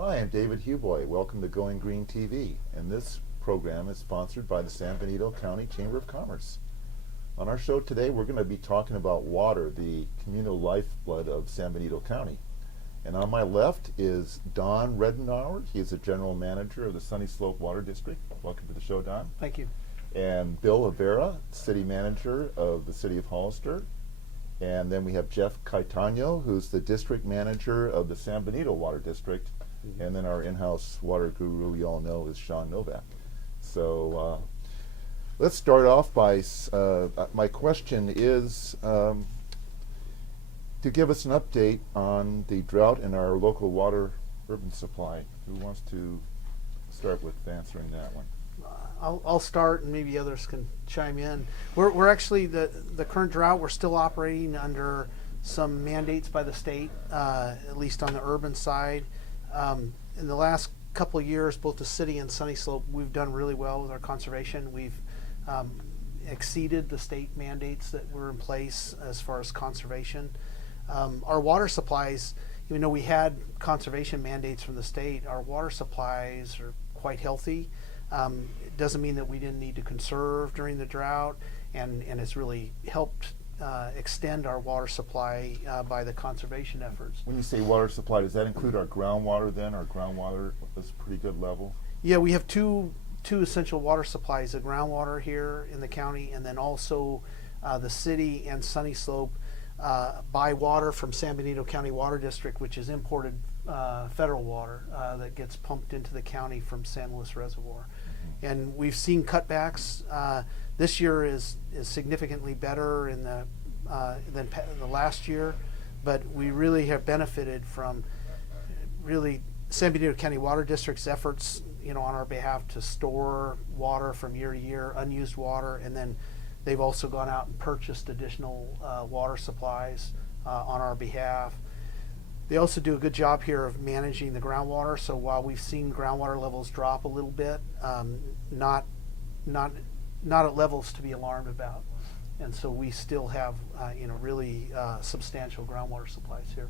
Hi, I'm David Huboi. Welcome to Going Green TV, and this program is sponsored by the San Benito County Chamber of Commerce. On our show today, we're going to be talking about water, the communal lifeblood of San Benito County. And on my left is Don Ridenhour. He is the general manager of the Sunnyslope Water District. Welcome to the show, Don. Thank you. And Bill Avera, city manager of the city of Hollister. And then we have Jeff Cattaneo, who's the district manager of the San Benito Water District. And then our in-house water guru we all know is Shawn Novack. So let's start off by, my question is to give us an update on the drought in our local water urban supply. Who wants to start with answering that one? I'll start, and maybe others can chime in. We're actually, the current drought, we're still operating under some mandates by the state, at least on the urban side. In the last couple of years, both the city and Sunnyslope, we've done really well with our conservation. We've exceeded the state mandates that were in place as far as conservation. Our water supplies, even though we had conservation mandates from the state, our water supplies are quite healthy. It doesn't mean that we didn't need to conserve during the drought, and it's really helped extend our water supply by the conservation efforts. When you say water supply, does that include our groundwater then? Our groundwater is a pretty good level? Yeah, we have two essential water supplies, the groundwater here in the county, and then also the city and Sunnyslope buy water from San Benito County Water District, which is imported federal water that gets pumped into the county from San Luis Reservoir. And we've seen cutbacks. This year is significantly better in than the last year, but we really have benefited from really San Benito County Water District's efforts, on our behalf to store water from year to year, unused water, and then they've also gone out and purchased additional water supplies on our behalf. They also do a good job here of managing the groundwater. So while we've seen groundwater levels drop a little bit, not at levels to be alarmed about. And so we still have, really substantial groundwater supplies here.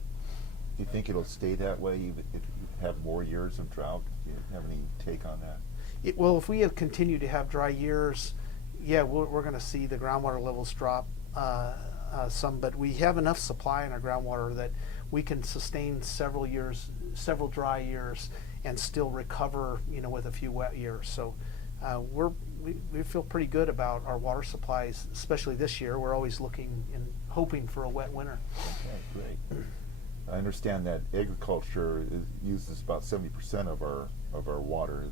Do you think it'll stay that way even if you have more years of drought? Do you have any take on that? Well, if we have continued to have dry years, yeah, we're going to see the groundwater levels drop some, but we have enough supply in our groundwater that we can sustain several dry years, and still recover, with a few wet years. So we feel pretty good about our water supplies, especially this year. We're always looking and hoping for a wet winter. Okay, great. I understand that agriculture uses about 70% of our water.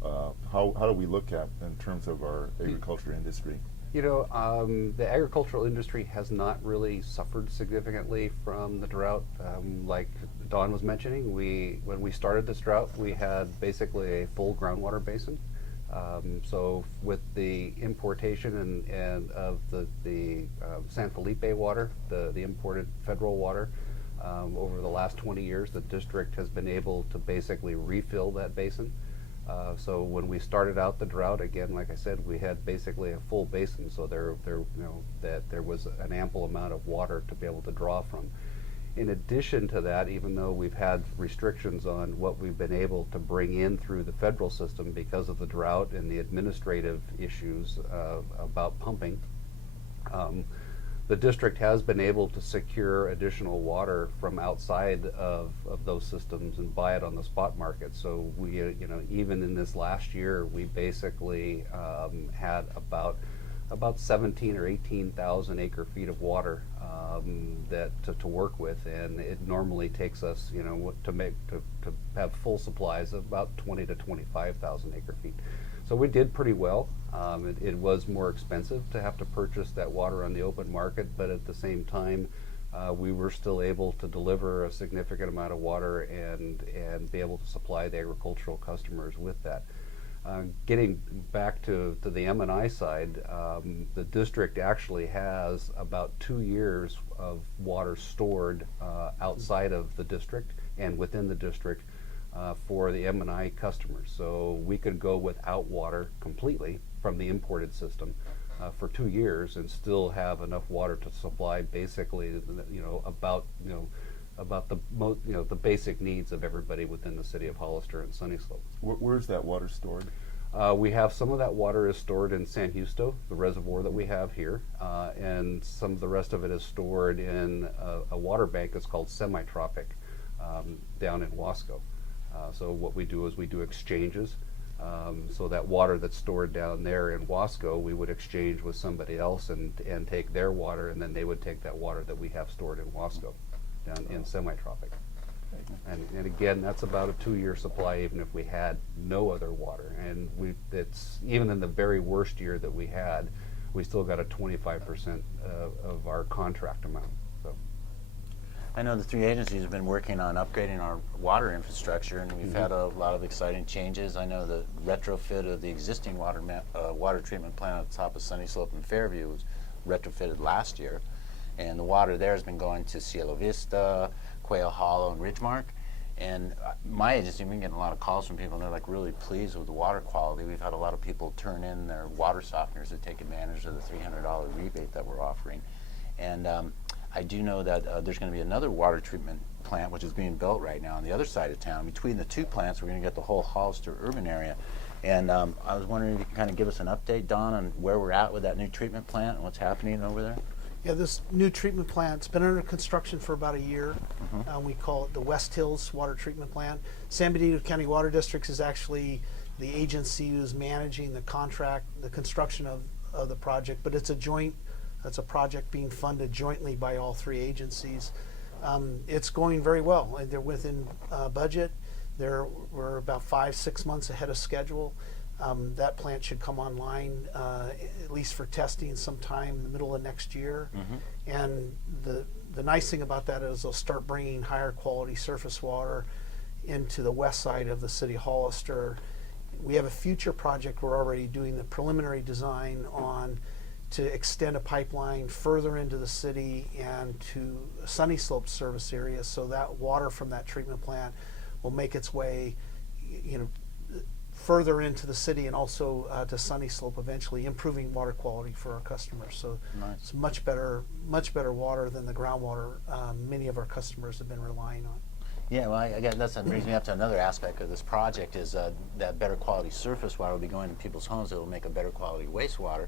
How do we look at in terms of our agriculture industry? The agricultural industry has not really suffered significantly from the drought. Like Don was mentioning, when we started this drought, we had basically a full groundwater basin. So with the importation and of the San Felipe water, the imported federal water, over the last 20 years, the district has been able to basically refill that basin. So when we started out the drought, again, like I said, we had basically a full basin, so there was an ample amount of water to be able to draw from. In addition to that, even though we've had restrictions on what we've been able to bring in through the federal system because of the drought and the administrative issues about pumping, the district has been able to secure additional water from outside of those systems and buy it on the spot market. So we, even in this last year, we basically had about 17 or 18,000 acre feet of water to work with, and it normally takes us, to have full supplies of about 20 to 25,000 acre feet. So we did pretty well. It was more expensive to have to purchase that water on the open market, but at the same time, we were still able to deliver a significant amount of water and be able to supply the agricultural customers with that. Getting back to the M&I side, the district actually has about 2 years of water stored outside of the district and within the district for the M&I customers. So we could go without water completely from the imported system for 2 years and still have enough water to supply basically, about the basic needs of everybody within the city of Hollister and Sunnyslope. Where's that water stored? We have some of that water is stored in San Justo, the reservoir that we have here, and some of the rest of it is stored in a water bank that's called semi-tropic down in Wasco. So what we do is we do exchanges. So that water that's stored down there in Wasco, we would exchange with somebody else and take their water, and then they would take that water that we have stored in Wasco down in semi-tropic. And again, that's about a 2-year supply, even if we had no other water. And it's even in the very worst year that we had, we still got a 25% of our contract amount. So. I know the three agencies have been working on upgrading our water infrastructure, and we've had a lot of exciting changes. I know the retrofit of the existing water treatment plant at the top of Sunnyslope and Fairview was retrofitted last year, and the water there has been going to Cielo Vista, Quail Hollow, and Ridgemark. And my agency, we've been getting a lot of calls from people, and they're like really pleased with the water quality. We've had a lot of people turn in their water softeners to take advantage of the $300 rebate that we're offering. And I do know that there's going to be another water treatment plant which is being built right now on the other side of town. Between the two plants, we're going to get the whole Hollister urban area. And I was wondering if you can kind of give us an update, Don, on where we're at with that new treatment plant and what's happening over there. Yeah, this new treatment plant's been under construction for about a year. We call it the West Hills Water Treatment Plant. San Benito County Water District is actually the agency who's managing the contract, the construction of the project, but it's a project being funded jointly by all three agencies. It's going very well. They're within budget. We're about 5-6 months ahead of schedule. That plant should come online, at least for testing, sometime in the middle of next year. And the nice thing about that is they'll start bringing higher quality surface water into the west side of the city of Hollister. We have a future project we're already doing the preliminary design on to extend a pipeline further into the city and to Sunnyslope service area, so that water from that treatment plant will make its way, further into the city and also to Sunnyslope eventually, improving water quality for our customers. So Nice. it's much better water than the groundwater many of our customers have been relying on. Yeah, well, I guess that brings me up to another aspect of this project is that better quality surface water will be going to people's homes. It will make a better quality wastewater.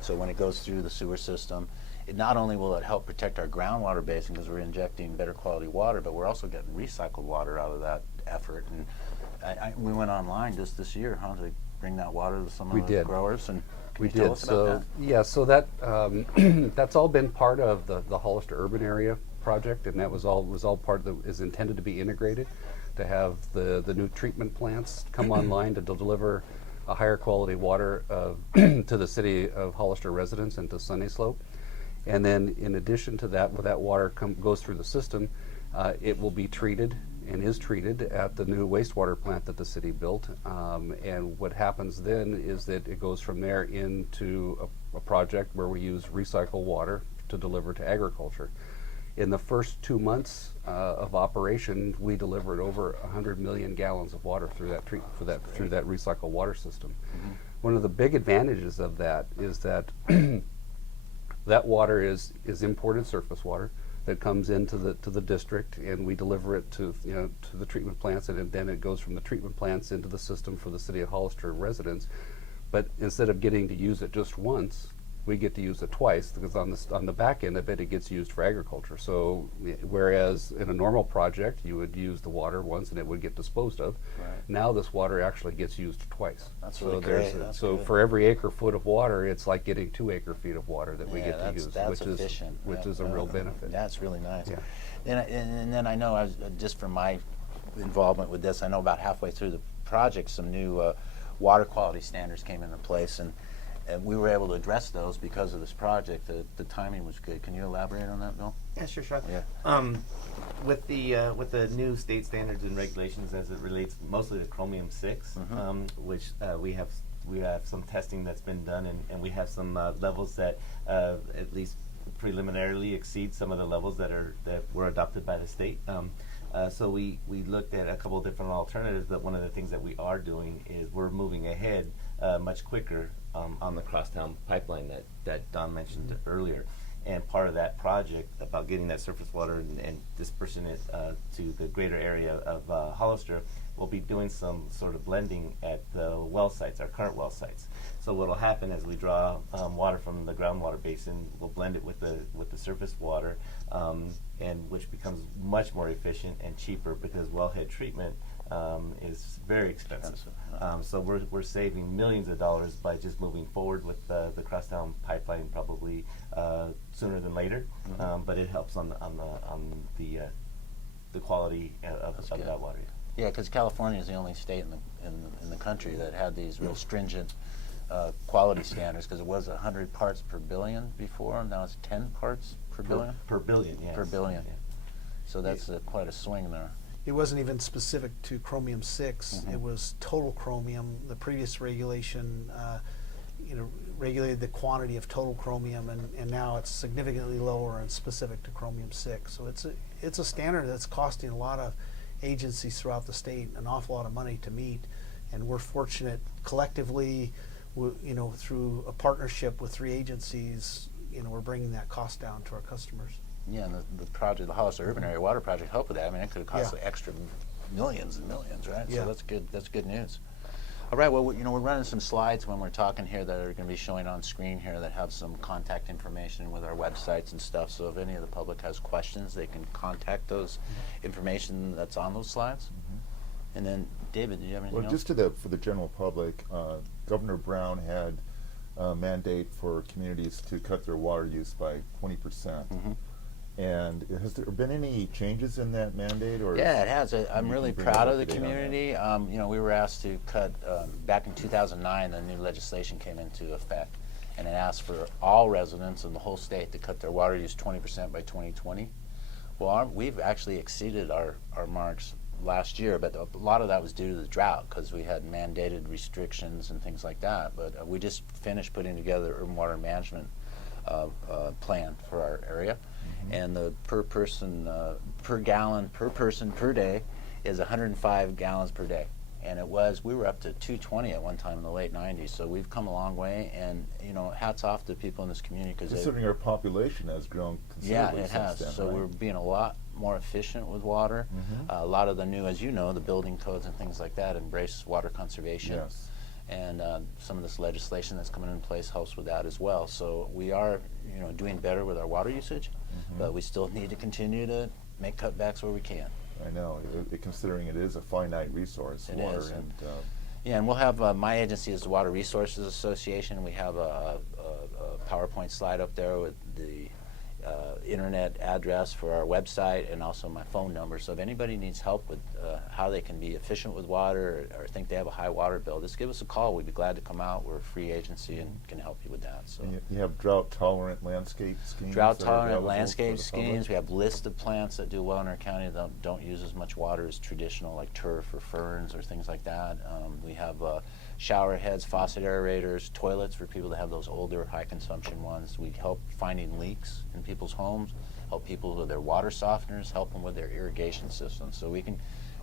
So when it goes through the sewer system, not only will it help protect our groundwater basin because we're injecting better quality water, but we're also getting recycled water out of that effort. And we went online just this year, to bring that water to some of the growers. And We can you tell did. us about that? Yeah, so that that's all been part of the Hollister urban area project, and that was all part that is intended to be integrated, to have the new treatment plants come online to deliver a higher quality water to the city of Hollister residents and to Sunnyslope. And then in addition to that, when that water goes through the system, it will be treated and is treated at the new wastewater plant that the city built. And what happens then is that it goes from there into a project where we use recycled water to deliver to agriculture. In the first 2 months of operation, we delivered over 100 million gallons of water through that through that recycled water system. One of the big advantages of that is that that water is imported surface water that comes into the district, and we deliver it to the treatment plants, and then it goes from the treatment plants into the system for the city of Hollister residents. But instead of getting to use it just once, we get to use it twice, because on the back end of it, it gets used for agriculture. So whereas in a normal project you would use the water once and it would get disposed of, now this water actually gets used twice. That's really great. So for every acre foot of water, it's like getting 2 acre feet of water that we get to use, that's efficient. which is a real benefit. That's really nice. Yeah. And then I know, just from my involvement with this, I know about halfway through the project some new water quality standards came into place, and we were able to address those because of this project. The timing was good. Can you elaborate on that, Bill? Yeah, sure, Shawn. Yeah. With the new state standards and regulations as it relates mostly to chromium 6, which we have some testing that's been done, and we have some levels that at least preliminarily exceed some of the levels that were adopted by the state. So we looked at a couple of different alternatives, but one of the things that we are doing is we're moving ahead much quicker on the crosstown pipeline that Don mentioned earlier. and part of that project about getting that surface water and dispersing it to the greater area of Hollister, we'll be doing some sort of blending at the well sites, our current well sites. So what will happen as we draw water from the groundwater basin, we'll blend it with the surface water, and which becomes much more efficient and cheaper because wellhead treatment is very expensive. So we're saving millions of dollars by just moving forward with the crosstown pipeline probably sooner than later. But it helps on the quality of that water. Yeah, because California is the only state in the country that had these real stringent quality standards, because it was 100 parts per billion before, and now it's 10 parts per billion? Per billion, yes. Per billion. Yeah. So that's quite a swing there. It wasn't even specific to chromium-6. It was total chromium. The previous regulation, regulated the quantity of total chromium, and now it's significantly lower and specific to chromium-6. So it's a standard that's costing a lot of agencies throughout the state an awful lot of money to meet, and we're fortunate collectively, through a partnership with 3 agencies, we're bringing that cost down to our customers. Yeah, and the project, the Hollister Urban Area Water Project, helped with that. I mean, it could have cost an extra millions and millions, right? Yeah. So that's good. That's good news. All right. Well, we're running some slides when we're talking here that are going to be showing on screen here that have some contact information with our websites and stuff. So if any of the public has questions, they can contact those information that's on those slides. And then, David, do you have anything else? Just for the general public, Governor Brown had a mandate for communities to cut their water use by 20%. And has there been any changes in that mandate? Or yeah, it has. I'm really proud of the community. We were asked to cut, back in 2009, the new legislation came into effect, and it asked for all residents in the whole state to cut their water use 20% by 2020. Well, we've actually exceeded our marks last year, but a lot of that was due to the drought because we had mandated restrictions and things like that. But we just finished putting together urban water management plan for our area. And the per person, per gallon, per person, per day is 105 gallons per day. And we were up to 220 at one time in the late 90s. So we've come a long way, and hats off to people in this community. Considering our population has grown considerably it has. then, So right? we're being a lot more efficient with water. A lot of the new, as you know, the building codes and things like that embrace water conservation. Yes. And some of this legislation that's coming in place helps with that as well. So we are, doing better with our water usage, but we still need to continue to make cutbacks where we can. I know, considering it is a finite resource, It water. is, And, yeah, and we'll have, my agency is the Water Resources Association. We have a PowerPoint slide up there with the internet address for our website and also my phone number. So if anybody needs help with how they can be efficient with water or think they have a high water bill, just give us a call. We'd be glad to come out. We're a free agency and can help you with that. So and you have drought-tolerant landscape schemes? drought that are tolerant available landscape for the public? schemes. We have lists of plants that do well in our county that don't use as much water as traditional, like turf or ferns or things like that. We have shower heads, faucet aerators, toilets for people that have those older high consumption ones. We help finding leaks in people's homes, help people with their water softeners, help them with their irrigation systems. So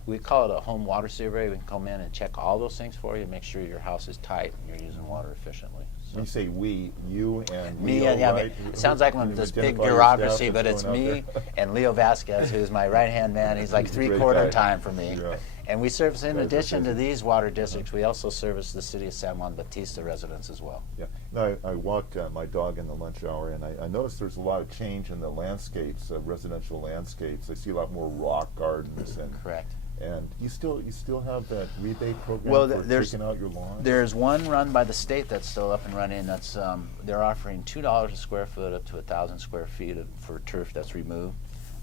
we call it a home water survey. We can come in and check all those things for you and make sure your house is tight and you're using water efficiently. So. When you say we, you and Me, Leo, yeah, right? it sounds like Can you this big identify your bureaucracy, staff but that's it's going out me there? and Leo Vasquez, who's my right-hand man. He's like He's a great three-quarter guy. time for me. Yeah. And we service, in Very addition to precision. these water districts, we also service the city of San Juan Bautista residents as well. Yeah. No, I walk my dog in the lunch hour, and I noticed there's a lot of change in the landscapes, residential landscapes. I see a lot more rock gardens, and Correct. And you still have that rebate program Well, for there's- taking out your lawn? There's one run by the state that's still up and running. That's they're offering $2 a square foot up to 1,000 square feet for turf that's removed.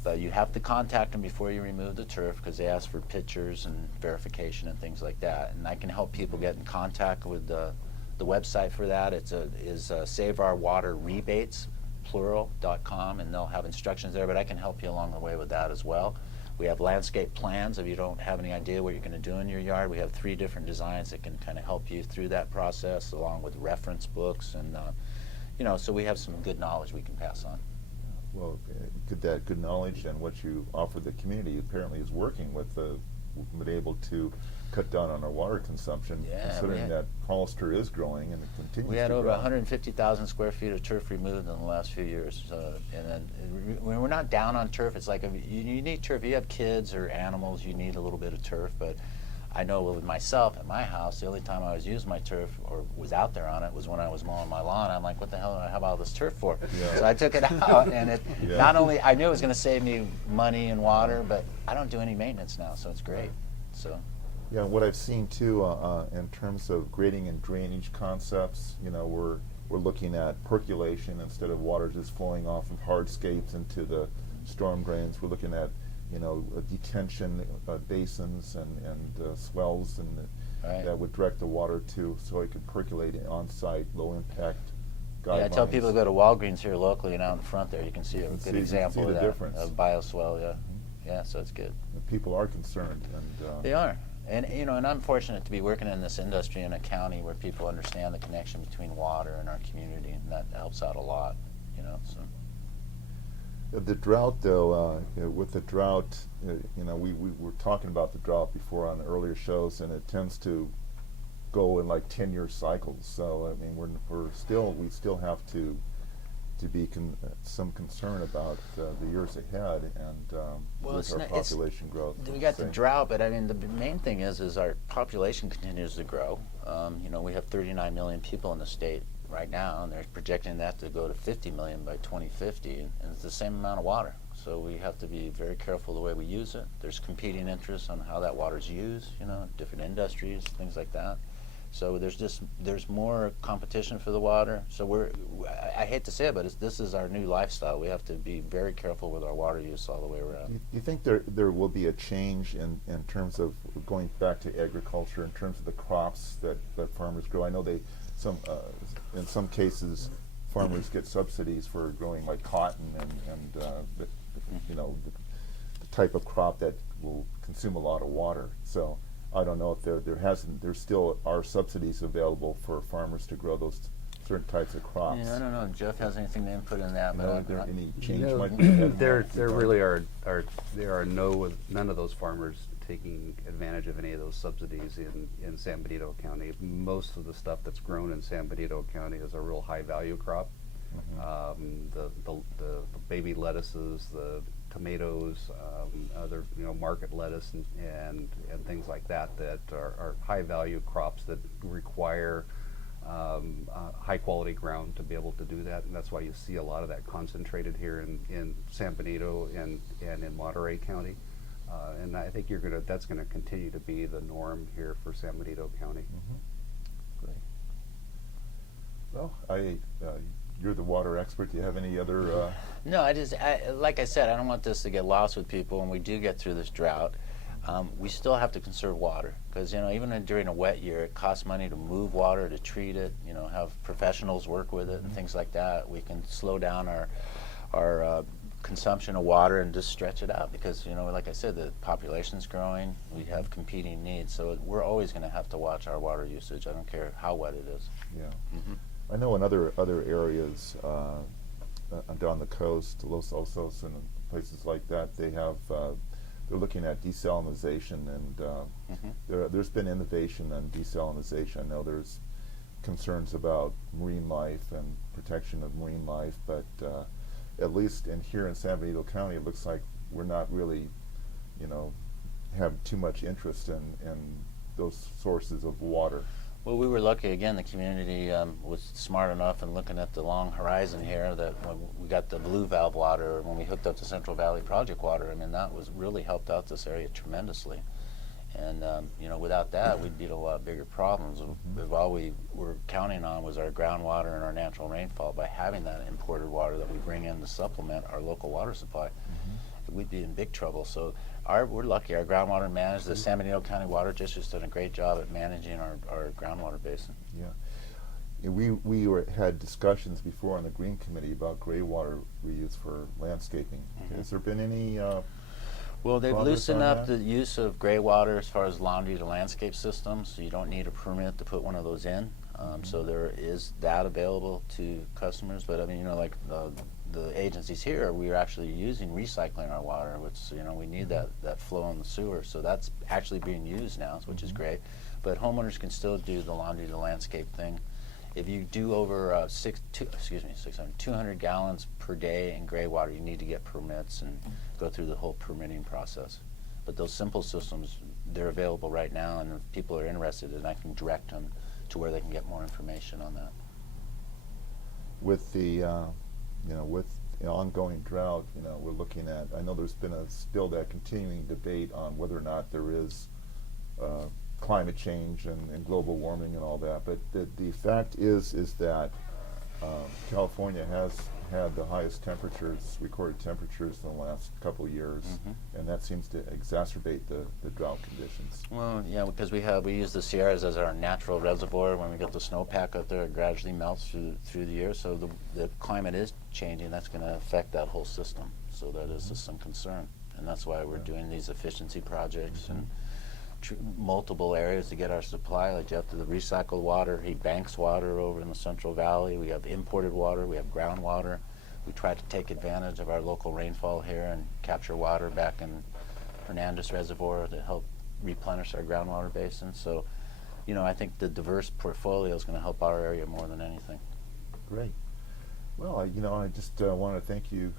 But you have to contact them before you remove the turf because they ask for pictures and verification and things like that. And I can help people get in contact with the website for that. It's Save Our Water Rebates, plural.com, and they'll have instructions there. But I can help you along the way with that as well. We have landscape plans. If you don't have any idea what you're going to do in your yard, we have 3 different designs that can kind of help you through that process, along with reference books, and so we have some good knowledge we can pass on. Well, good knowledge and what you offer the community apparently is working with the been able to cut down on our water consumption, Yeah, considering that Hollister is growing and it continues We had to over grow. 150,000 square feet of turf removed in the last few years. And then when we're not down on turf, it's like you need turf. If you have kids or animals, you need a little bit of turf. But I know with myself at my house, the only time I was using my turf or was out there on it was when I was mowing my lawn. I'm like, what the hell do I have all this turf for? Yeah. So I took it out, and it Yeah. not only I knew it was going to save me money and water, but I don't do any maintenance now, so it's great. So. Yeah, what I've seen too, in terms of grading and drainage concepts, we're looking at percolation instead of water just flowing off of hardscapes into the storm drains. We're looking at, detention basins and swells and Right. that would direct the water to so it could percolate on site, low impact guidelines. Yeah, I tell people to go to Walgreens here locally and out in front there. You can see a You good can example see of the that, difference. of bioswell, yeah. Yeah, so it's good. And people are concerned, and They are. And, and I'm fortunate to be working in this industry in a county where people understand the connection between water and our community, and that helps out a lot, so. the drought, though, with the drought, we were talking about the drought before on earlier shows, and it tends to go in like 10-year cycles. So I mean, we still have to be some concern about the years ahead and Well, with our population growth. We got the Same. drought, but I mean, the main thing is our population continues to grow. We have 39 million people in the state right now, and they're projecting that to go to 50 million by 2050, and it's the same amount of water. So we have to be very careful the way we use it. There's competing interests on how that water's used, different industries, things like that. So there's more competition for the water. So I hate to say it, but this is our new lifestyle. We have to be very careful with our water use all the way around. Do you think there will be a change in terms of going back to agriculture, in terms of the crops that farmers grow? I know in some cases farmers get subsidies for growing like cotton and the type of crop that will consume a lot of water. So I don't know if there still are subsidies available for farmers to grow those certain types of crops. Yeah, I don't know if Jeff has anything to input in that, but Are there any change No, might be ahead in there that regard? really there are none of those farmers taking advantage of any of those subsidies in San Benito County. Most of the stuff that's grown in San Benito County is a real high value crop. The baby lettuces, the tomatoes, other market lettuce and things like that are high value crops that require high quality ground to be able to do that, and that's why you see a lot of that concentrated here in San Benito and in Monterey County. And I think that's gonna continue to be the norm here for San Benito County. Great. Well, you're the water expert. Do you have any other? No, like I said, I don't want this to get lost with people when we do get through this drought. We still have to conserve water because even during a wet year, it costs money to move water, to treat it. Have professionals work with it and things like that. We can slow down our consumption of water and just stretch it out because like I said, the population's growing. We have competing needs, so we're always going to have to watch our water usage. I don't care how wet it is. Yeah. I know in other areas down the coast, Los Osos and places like that, they're looking at desalinization, and there's been innovation on desalinization. I know there's concerns about marine life and protection of marine life, but at least here in San Benito County, it looks like we're not really, have too much interest in those sources of water. Well, we were lucky again. The community was smart enough and looking at the long horizon here that when we got the blue valve water, when we hooked up the Central Valley Project water, I mean, that was really helped out this area tremendously. And without that, we'd be in a lot bigger problems. If all we were counting on was our groundwater and our natural rainfall, by having that imported water that we bring in to supplement our local water supply, we'd be in big trouble. So we're lucky. Our groundwater managed, the San Benito County Water District's done a great job at managing our groundwater basin. Yeah. We had discussions before on the Green Committee about gray water reuse for landscaping. Has there been any Well, they've progress loosened on up that? the use of gray water as far as laundry to landscape systems, so you don't need a permit to put one of those in. So there is that available to customers, but I mean, like the agencies here, we are actually using recycling our water, which, you know, we need that flow in the sewer. So that's actually being used now, which is great. But homeowners can still do the laundry to landscape thing. If you do over 200 gallons per day in gray water, you need to get permits and go through the whole permitting process. But those simple systems, they're available right now, and if people are interested, and I can direct them to where they can get more information on that. With the with the ongoing drought, we're looking at, I know there's been still that continuing debate on whether or not there is climate change and global warming and all that, but the fact is that California has had the highest recorded temperatures in the last couple of years, and that seems to exacerbate the drought conditions. Well, yeah, because we use the Sierras as our natural reservoir. When we get the snowpack out there, it gradually melts through the year, so the climate is changing. That's going to affect that whole system, so that is just some concern, and that's why we're doing these efficiency projects and multiple areas to get our supply. Like Jeff, the recycled water, he banks water over in the Central Valley. We have imported water, we have groundwater. We try to take advantage of our local rainfall here and capture water back in Hernandez Reservoir to help replenish our groundwater basin. So, I think the diverse portfolio is going to help our area more than anything. Great. Well, I just want to thank you,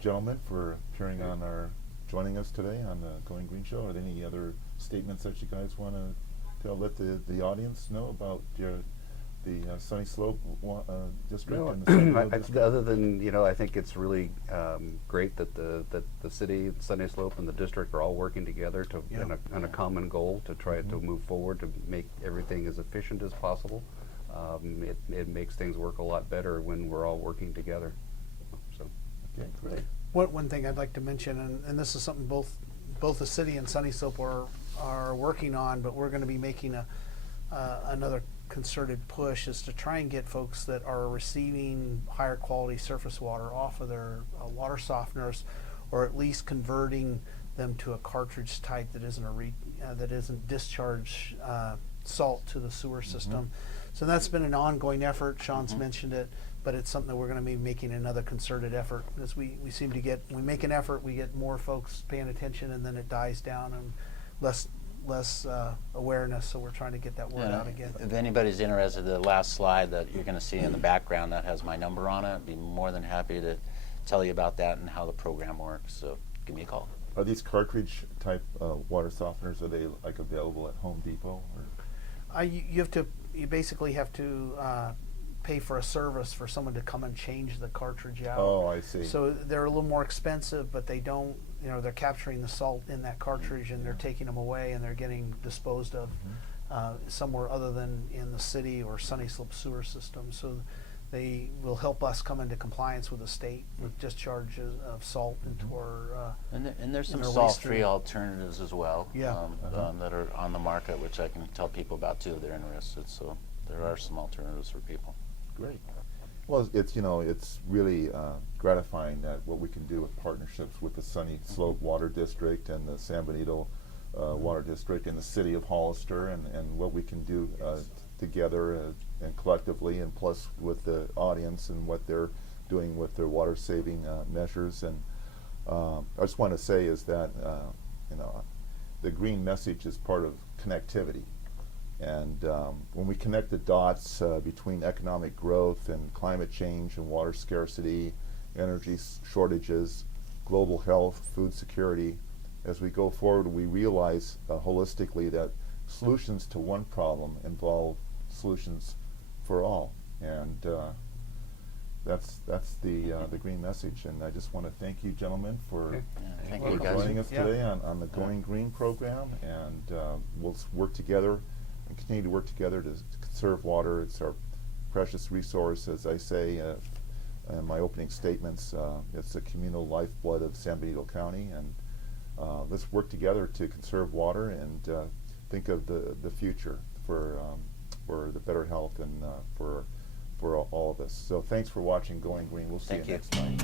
gentlemen, for appearing joining us today on the Going Green Show. Are there any other statements that you guys want to let the audience know about the Sunnyslope district? No, and the Sunnyslope district? other than, I think it's really great that the city, Sunnyslope, and the district are all working together on a common goal to try to move forward to make everything as efficient as possible. It makes things work a lot better when we're all working together. So. Okay, great. One thing I'd like to mention, and this is something both the city and Sunnyslope are working on, but we're going to be making another concerted push, is to try and get folks that are receiving higher quality surface water off of their water softeners, or at least converting them to a cartridge type that isn't discharge salt to the sewer system. So that's been an ongoing effort. Shawn's mentioned it, but it's something that we're going to be making another concerted effort, because we seem to get, when we make an effort, we get more folks paying attention, and then it dies down, and less awareness. So we're trying to get that word out again. If anybody's interested, the last slide that you're going to see in the background that has my number on it, I'd be more than happy to tell you about that and how the program works. So give me a call. Are these cartridge type water softeners, are they like available at Home Depot? Or? You basically have to pay for a service for someone to come and change the cartridge out. Oh, I see. So they're a little more expensive, but they don't, they're capturing the salt in that cartridge, and they're taking them away, and they're getting disposed of somewhere other than in the city or Sunnyslope sewer system. So they will help us come into compliance with the state with discharges of salt into our and there's some in our waste salt-free stream. alternatives as well Yeah. that are on the market, which I can tell people about too if they're interested. So there are some alternatives for people. Great. Well, it's really gratifying that what we can do with partnerships with the Sunnyslope Water District and the San Benito Water District and the City of Hollister, and what we can do together and collectively, and plus with the audience and what they're doing with their water saving measures. And I just want to say is that the green message is part of connectivity. And when we connect the dots between economic growth and climate change and water scarcity, energy shortages, global health, food security, as we go forward, we realize holistically that solutions to one problem involve solutions for all. And that's the green message. And I just want to thank you, gentlemen, for Thank you, guys. joining us today on the Going Green program. And we'll work together and continue to work together to conserve water. It's our precious resource, as I say in my opening statements. It's the communal lifeblood of San Benito County, and let's work together to conserve water and think of the future for the better health and for all of us. So thanks for watching Going Green. We'll see you next time.